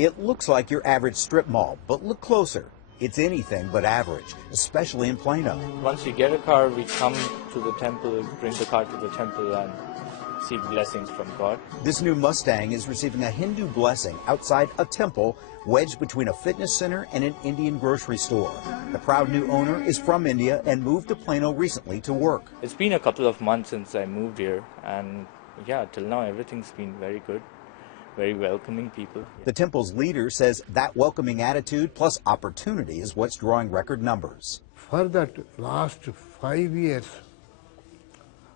It looks like your average strip mall, but look closer. It's anything but average, especially in Plano. Once we get a car, we come to the temple, bring the car to the temple and seek blessings from God. This new Mustang is receiving a Hindu blessing outside a temple wedged between a fitness center and an Indian grocery store. The proud new owner is from India and moved to Plano recently to work. It's been a couple of months since I moved here, and yeah, till now everything's been very good. Very welcoming people. The temple's leader says that welcoming attitude plus opportunity is what's drawing record numbers. For that last 5 years,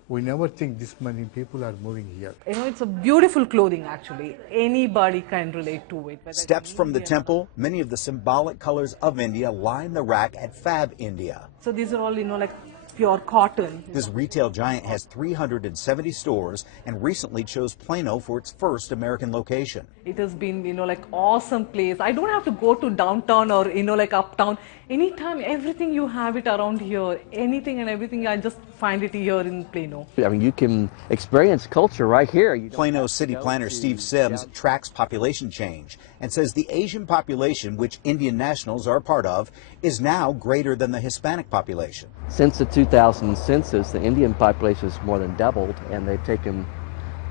we never think this many people are moving here. You know, it's a beautiful clothing actually. Anybody can relate to it. Steps from the temple, many of the symbolic colors of India line the rack at Fab India. So these are all, you know, like pure cotton. This retail giant has 370 stores and recently chose Plano for its first American location. It has been, you know, like awesome place. I don't have to go to downtown or, you know, like uptown. Anytime, everything you have it around here. Anything and everything, I just find it here in Plano. I mean, you can experience culture right here. Plano city planner Steve Sims tracks population change and says the Asian population, which Indian nationals are a part of, is now greater than the Hispanic population. Since the 2000 census, the Indian population has more than doubled, and they've taken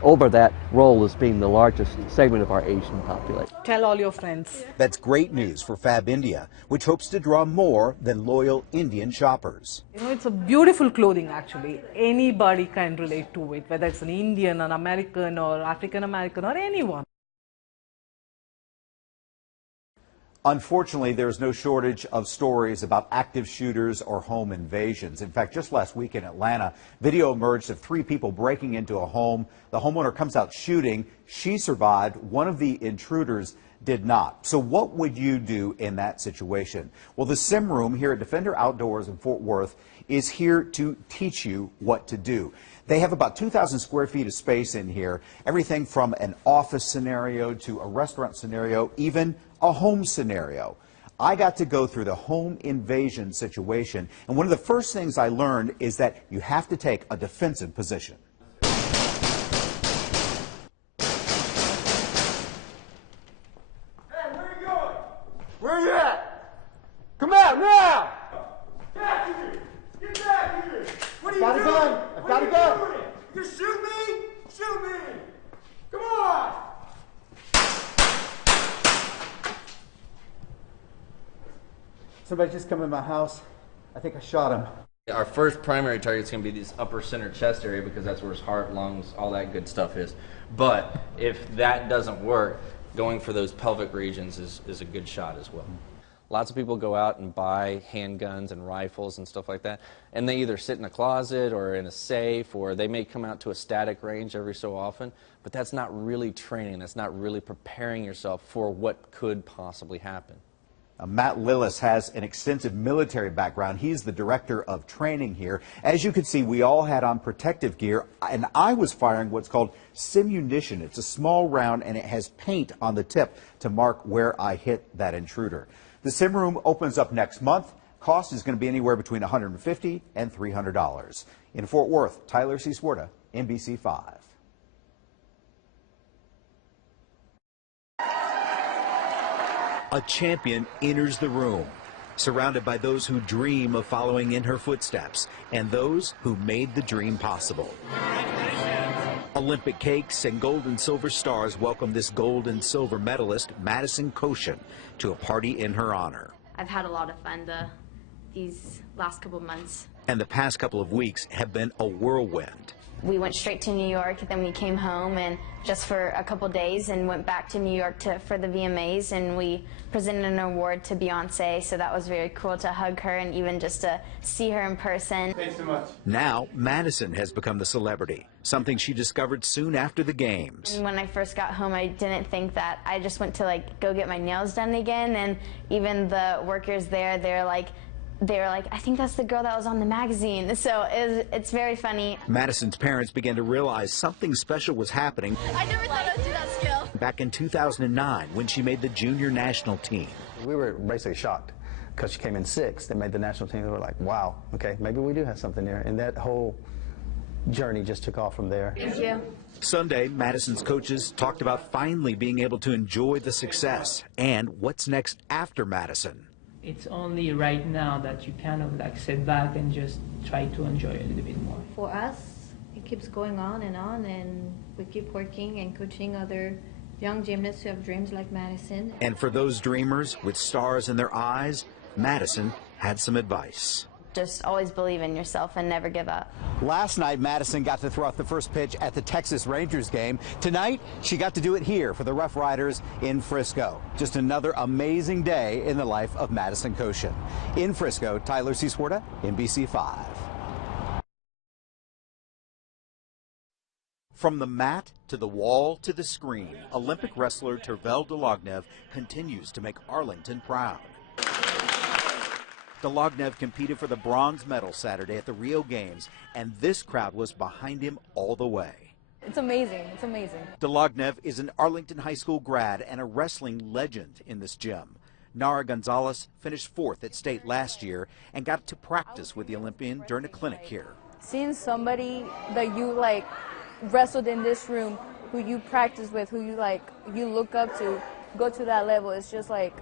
over that role as being the largest segment of our Asian population. Tell all your friends. That's great news for Fab India, which hopes to draw more than loyal Indian shoppers. You know, it's a beautiful clothing actually. Anybody can relate to it, whether it's an Indian, an American, or African American, or anyone. Unfortunately, there's no shortage of stories about active shooters or home invasions. In fact, just last week in Atlanta, video emerged of 3 people breaking into a home. The homeowner comes out shooting. She survived. One of the intruders did not. So what would you do in that situation? Well, the Sim Room here at Defender Outdoors in Fort Worth is here to teach you what to do. They have about 2,000 square feet of space in here, everything from an office scenario to a restaurant scenario, even a home scenario. I got to go through the home invasion situation, and one of the first things I learned is that you have to take a defensive position. Hey, where are you going? Where are you at? Come out now! Back here! Get back here! What are you doing? I've got a gun! I've got a gun! You shoot me? Shoot me! Come on! Somebody just come in my house. I think I shot him. Our first primary target is going to be this upper center chest area because that's where his heart, lungs, all that good stuff is. But if that doesn't work, going for those pelvic regions is a good shot as well. Lots of people go out and buy handguns and rifles and stuff like that, and they either sit in a closet or in a safe, or they may come out to a static range every so often, but that's not really training. That's not really preparing yourself for what could possibly happen. Matt Lillis has an extensive military background. He's the director of training here. As you can see, we all had on protective gear, and I was firing what's called simunition. It's a small round, and it has paint on the tip to mark where I hit that intruder. The Sim Room opens up next month. Cost is going to be anywhere between $150 and $300. In Fort Worth, Tyler C. Swarta, NBC5. A champion enters the room, surrounded by those who dream of following in her footsteps and those who made the dream possible. Olympic cakes and gold and silver stars welcome this gold and silver medalist, Madison Koshin, to a party in her honor. I've had a lot of fun these last couple of months. And the past couple of weeks have been a whirlwind. We went straight to New York, then we came home and just for a couple days and went back to New York for the VMAs, and we presented an award to Beyonce, so that was very cool to hug her and even just to see her in person. Thanks so much. Now, Madison has become the celebrity, something she discovered soon after the games. When I first got home, I didn't think that. I just went to go get my nails done again, and even the workers there, they're like, I think that's the girl that was on the magazine. So it's very funny. Madison's parents began to realize something special was happening. I never thought I would do that skill. Back in 2009, when she made the junior national team. We were basically shocked because she came in 6th and made the national team. We were like, wow, okay, maybe we do have something there. And that whole journey just took off from there. Thank you. Sunday, Madison's coaches talked about finally being able to enjoy the success and what's next after Madison. It's only right now that you kind of like sit back and just try to enjoy it a little bit more. For us, it keeps going on, and we keep working and coaching other young gymnasts who have dreams like Madison. And for those dreamers with stars in their eyes, Madison had some advice. Just always believe in yourself and never give up. Last night, Madison got to throw out the first pitch at the Texas Rangers game. Tonight, she got to do it here for the Rough Riders in Frisco. Just another amazing day in the life of Madison Koshin. In Frisco, Tyler C. Swarta, NBC5. From the mat to the wall to the screen, Olympic wrestler Tervel Dolognev continues to make Arlington proud. Dolognev competed for the bronze medal Saturday at the Rio Games, and this crowd was behind him all the way. It's amazing. It's amazing. Dolognev is an Arlington High School grad and a wrestling legend in this gym. Nara Gonzalez finished 4th at state last year and got to practice with the Olympian during a clinic here. Seeing somebody that you like wrestled in this room, who you practice with, who you look up to, go to that level, it's just like,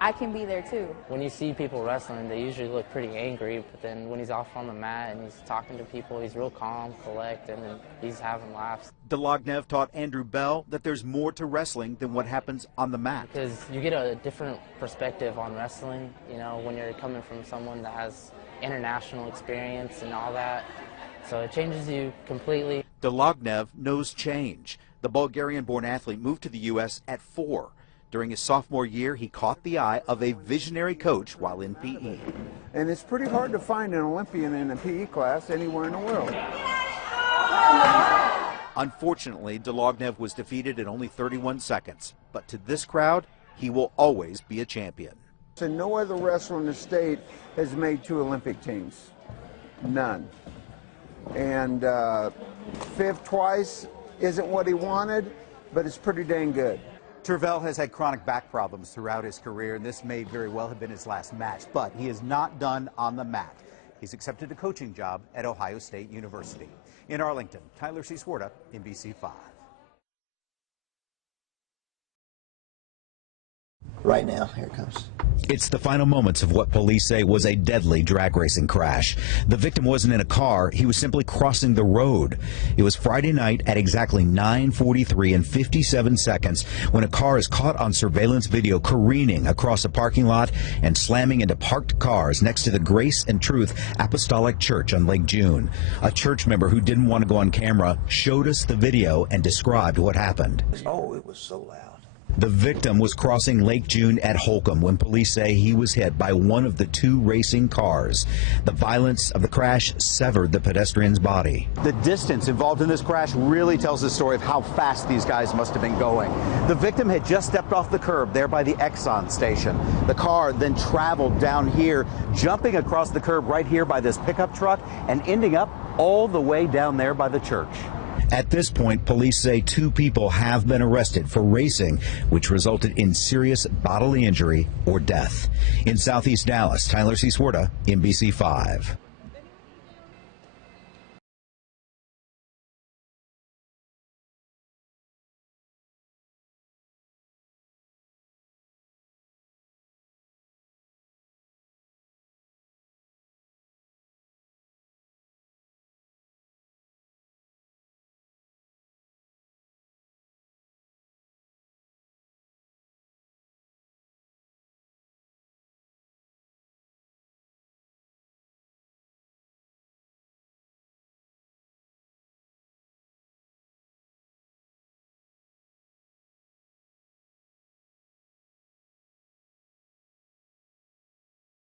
I can be there too. When you see people wrestling, they usually look pretty angry, but then when he's off on the mat and he's talking to people, he's real calm, collected, and he's having laughs. Dolognev taught Andrew Bell that there's more to wrestling than what happens on the mat. Because you get a different perspective on wrestling, you know, when you're coming from someone that has international experience and all that. So it changes you completely. Dolognev knows change. The Bulgarian-born athlete moved to the U.S. at 4. During his sophomore year, he caught the eye of a visionary coach while in PE. And it's pretty hard to find an Olympian in a PE class anywhere in the world. Unfortunately, Dolognev was defeated in only 31 seconds. But to this crowd, he will always be a champion. And no other wrestler in the state has made 2 Olympic teams. None. And 5th twice isn't what he wanted, but it's pretty dang good. Tervel has had chronic back problems throughout his career, and this may very well have been his last match, but he is not done on the mat. He's accepted a coaching job at Ohio State University. In Arlington, Tyler C. Swarta, NBC5. Right now, here it comes. It's the final moments of what police say was a deadly drag racing crash. The victim wasn't in a car, he was simply crossing the road. It was Friday night at exactly 9:43 and 57 seconds when a car is caught on surveillance video careening across a parking lot and slamming into parked cars next to the Grace and Truth Apostolic Church on Lake June. A church member who didn't want to go on camera showed us the video and described what happened. Oh, it was so loud. The victim was crossing Lake June at Holcomb when police say he was hit by one of the 2 racing cars. The violence of the crash severed the pedestrian's body. The distance involved in this crash really tells the story of how fast these guys must have been going. The victim had just stepped off the curb there by the Exxon station. The car then traveled down here, jumping across the curb right here by this pickup truck and ending up all the way down there by the church. At this point, police say 2 people have been arrested for racing, which resulted in serious bodily injury or death. In Southeast Dallas, Tyler C. Swarta, NBC5.